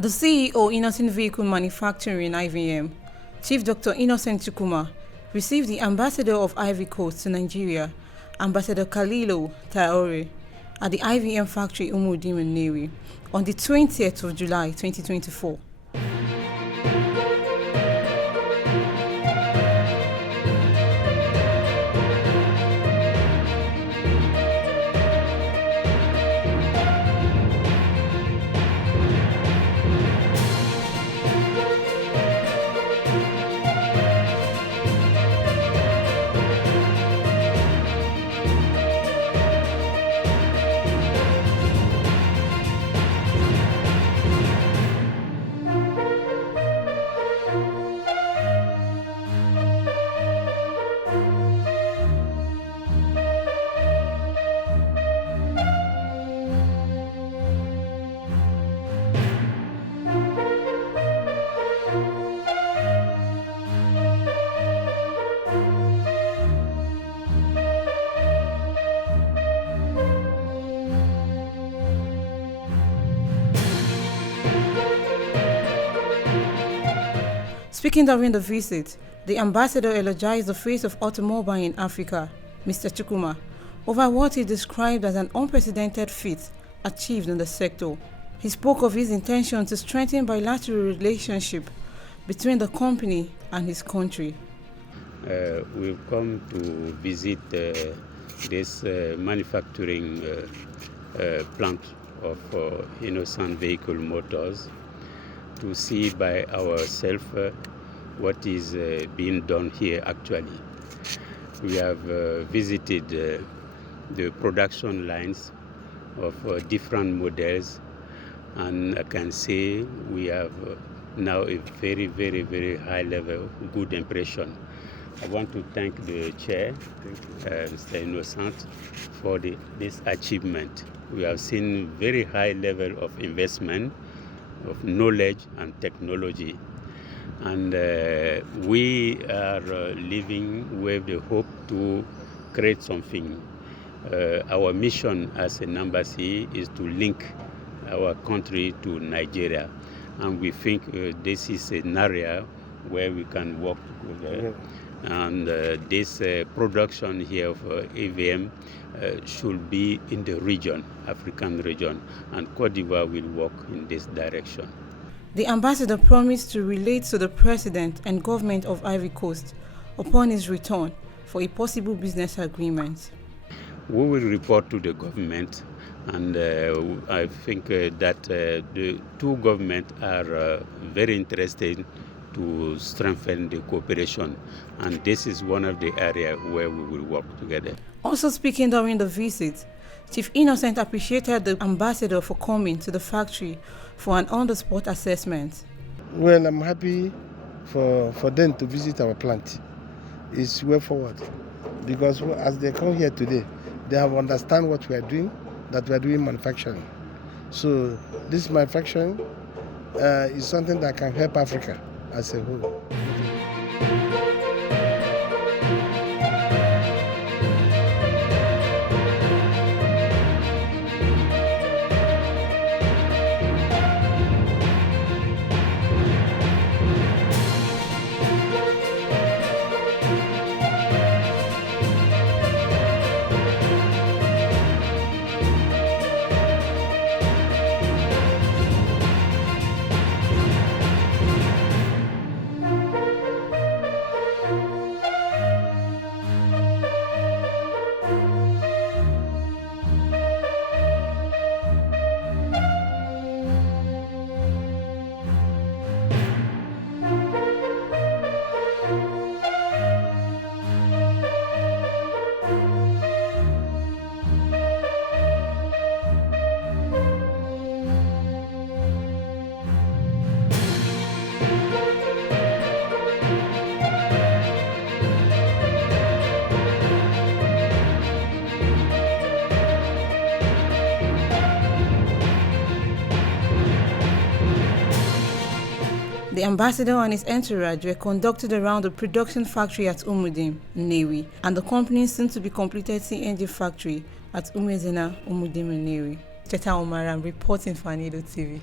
The CEO, Innoson Vehicle Manufacturing IVM, Chief Dr. Innoson received the Ambassador of Ivory Coast to Nigeria, Ambassador Khalilo Traore, at the IVM factory Umudim in Nnewi on the 20th of July 2024. Speaking during the visit, the ambassador eulogized the face of automobile in Africa, Mr. Chukuma, over what he described as an unprecedented feat achieved in the sector. He spoke of his intention to strengthen bilateral relationship between the company and his country. We've come to visit this manufacturing plant of Innoson Vehicle Motors to see by ourselves what is being done here actually. We have visited the production lines of different models, and I can say we have now a very, very, very high level, good impression. I want to thank the chair, Mr. Innoson, for this achievement. We have seen very high level of investment, of knowledge and technology, and we are living with the hope to create something. Our mission as an embassy is to link our country to Nigeria, and we think this is an area where we can work together. And this production here of AVM should be in the region, African region, and Cote d'Ivoire will work in this direction. The ambassador promised to relate to the president and government of Ivory Coast upon his return for a possible business agreement. We will report to the government, and I think that the two governments are very interested to strengthen the cooperation, and this is one of the areas where we will work together. Also speaking during the visit, Chief Innoson appreciated the ambassador for coming to the factory for an on-the-spot assessment. Well, I'm happy for them to visit our plant. It's way forward, because as they come here today, they have understand what we are doing, that we are doing manufacturing. So this manufacturing is something that can help Africa as a whole. The ambassador and his entourage were conducted around the production factory at Umudim, Nnewi, and the company's soon-to-be-completed CNG factory at Umezena, Umudim, Nnewi. Cheta Omaram reporting for AnaedoTV.